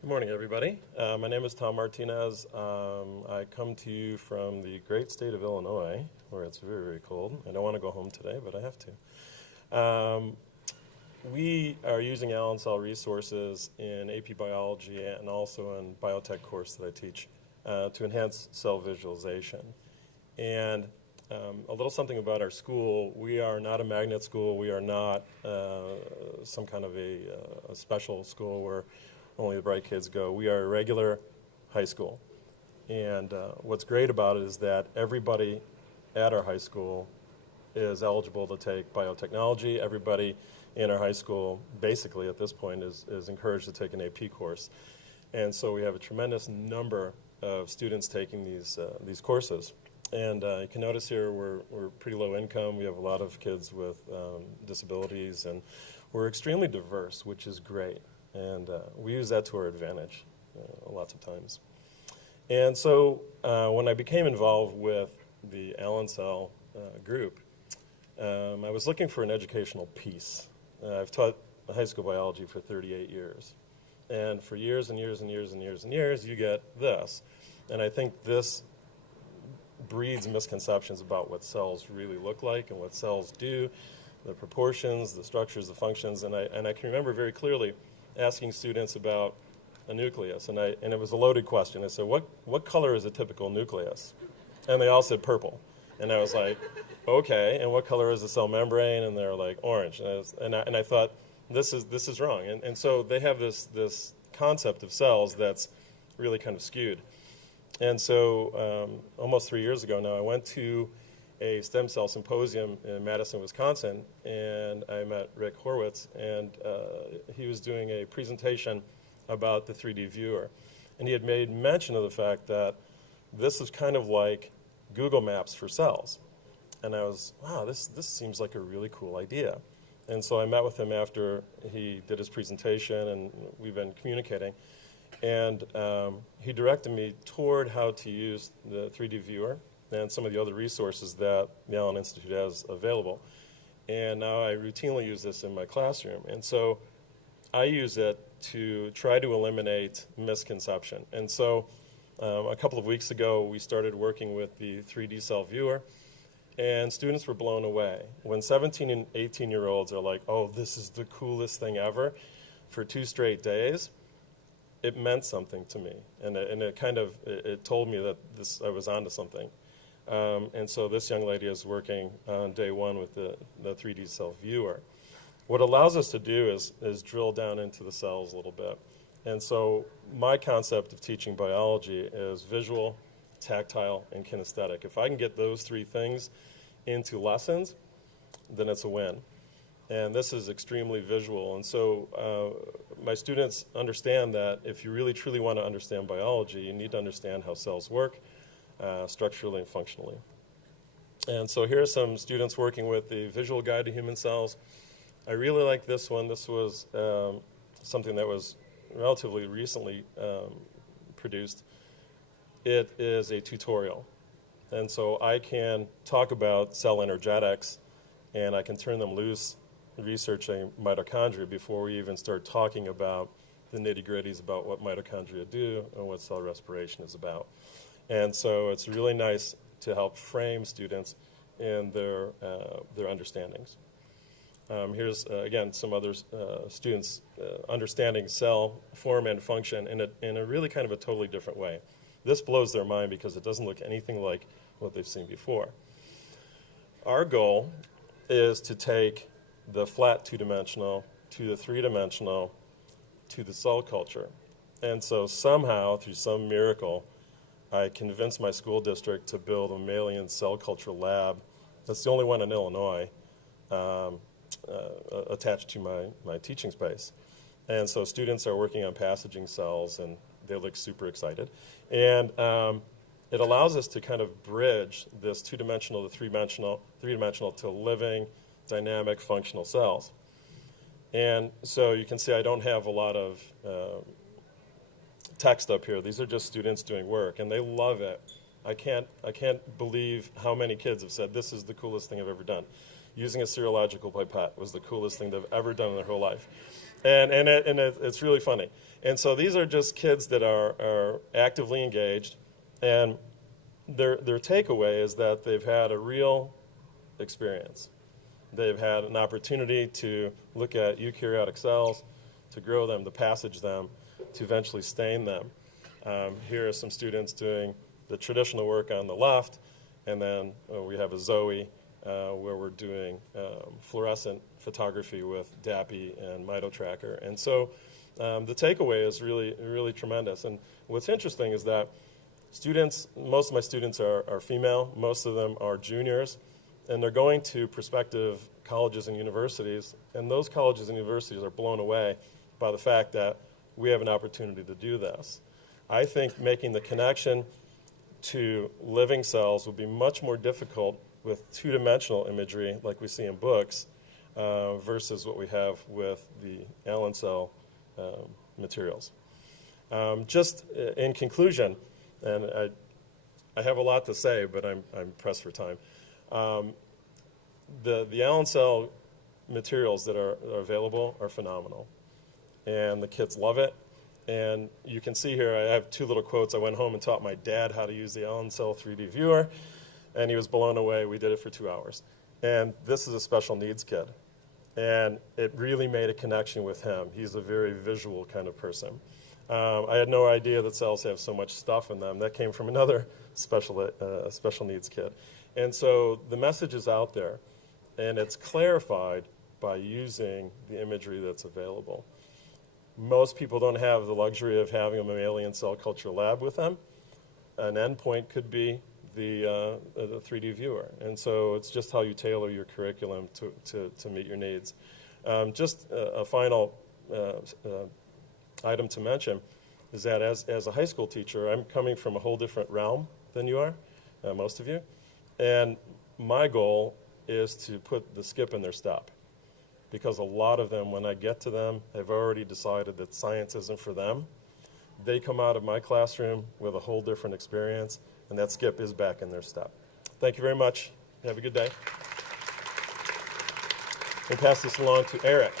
Good morning, everybody. My name is Tom Martinez. I come to you from the great state of Illinois, where it's very, very cold. I don't want to go home today, but I have to. We are using Allen Cell resources in AP Biology and also in biotech course that I teach to enhance cell visualization. And a little something about our school: we are not a magnet school. We are not some kind of a special school where only the bright kids go. We are a regular high school. And what's great about it is that everybody at our high school is eligible to take biotechnology. Everybody in our high school, basically at this point, is encouraged to take an AP course. And so we have a tremendous number of students taking these courses. And you can notice here we're pretty low income. We have a lot of kids with disabilities, and we're extremely diverse, which is great. And we use that to our advantage lots of times. And so when I became involved with the Allen Cell group, I was looking for an educational piece. I've taught high school biology for 38 years. And for years and years and years and years and years, you get this. And I think this breeds misconceptions about what cells really look like and what cells do, the proportions, the structures, the functions. And I can remember very clearly asking students about a nucleus, and it was a loaded question. I said, what color is a typical nucleus? And they all said purple. And I was like, okay, and what color is the cell membrane? And they're like, orange. And I thought, this is wrong. And so they have this concept of cells that's really kind of skewed. And so almost 3 years ago now, I went to a stem cell symposium in Madison, Wisconsin, and I met Rick Horwitz, and he was doing a presentation about the 3D viewer. And he had made mention of the fact that this is kind of like Google Maps for cells. And I was, wow, this seems like a really cool idea. And so I met with him after he did his presentation, and we've been communicating. And he directed me toward how to use the 3D viewer and some of the other resources that the Allen Institute has available. And now I routinely use this in my classroom. And so I use it to try to eliminate misconception. And so a couple of weeks ago, we started working with the 3D cell viewer, and students were blown away. When 17 and 18-year-olds are like, oh, this is the coolest thing ever, for 2 straight days, it meant something to me. And it kind of, it told me that I was onto something. And so this young lady is working on day 1 with the 3D cell viewer. What allows us to do is drill down into the cells a little bit. And so my concept of teaching biology is visual, tactile, and kinesthetic. If I can get those 3 things into lessons, then it's a win. And this is extremely visual. And so my students understand that if you really truly want to understand biology, you need to understand how cells work, structurally and functionally. And so here are some students working with the Visual Guide to Human Cells. I really like this one. This was something that was relatively recently produced. It is a tutorial. And so I can talk about cell energetics, and I can turn them loose researching mitochondria before we even start talking about the nitty-gritties about what mitochondria do and what cell respiration is about. And so it's really nice to help frame students in their understandings. Here's, again, some other students understanding cell form and function in a really kind of a totally different way. This blows their mind because it doesn't look anything like what they've seen before. Our goal is to take the flat 2-dimensional to the 3-dimensional to the cell culture. And so somehow, through some miracle, I convinced my school district to build a mammalian cell culture lab. That's the only one in Illinois attached to my teaching space. And so students are working on passaging cells, and they look super excited. And it allows us to kind of bridge this 2-dimensional to 3-dimensional to living, dynamic, functional cells. And so you can see I don't have a lot of text up here. These are just students doing work, and they love it. I can't believe how many kids have said, this is the coolest thing I've ever done. Using a serological pipette was the coolest thing they've ever done in their whole life. It's really funny. And so these are just kids that are actively engaged, and their takeaway is that they've had a real experience. They've had an opportunity to look at eukaryotic cells, to grow them, to passage them, to eventually stain them. Here are some students doing the traditional work on the left, and then we have a Zoe where we're doing fluorescent photography with DAPI and MitoTracker. And so the takeaway is really, really tremendous. And what's interesting is that students, most of my students are female, most of them are juniors, and they're going to prospective colleges and universities, and those colleges and universities are blown away by the fact that we have an opportunity to do this. I think making the connection to living cells would be much more difficult with two-dimensional imagery like we see in books versus what we have with the Allen cell materials. Just in conclusion, and I have a lot to say, but I'm pressed for time. The Allen cell materials that are available are phenomenal, and the kids love it. And you can see here, I have two little quotes. I went home and taught my dad how to use the Allen cell 3D viewer, and he was blown away. We did it for 2 hours. And this is a special needs kid, and it really made a connection with him. He's a very visual kind of person. I had no idea that cells have so much stuff in them. That came from another special needs kid. And so the message is out there, and it's clarified by using the imagery that's available. Most people don't have the luxury of having a mammalian cell culture lab with them. An endpoint could be the 3D viewer. And so it's just how you tailor your curriculum to meet your needs. Just a final item to mention is that as a high school teacher, I'm coming from a whole different realm than you are, most of you. And my goal is to put the skip in their step. Because a lot of them, when I get to them, have already decided that science isn't for them. They come out of my classroom with a whole different experience, and that skip is back in their step. Thank you very much. Have a good day. We'll pass this along to Eric.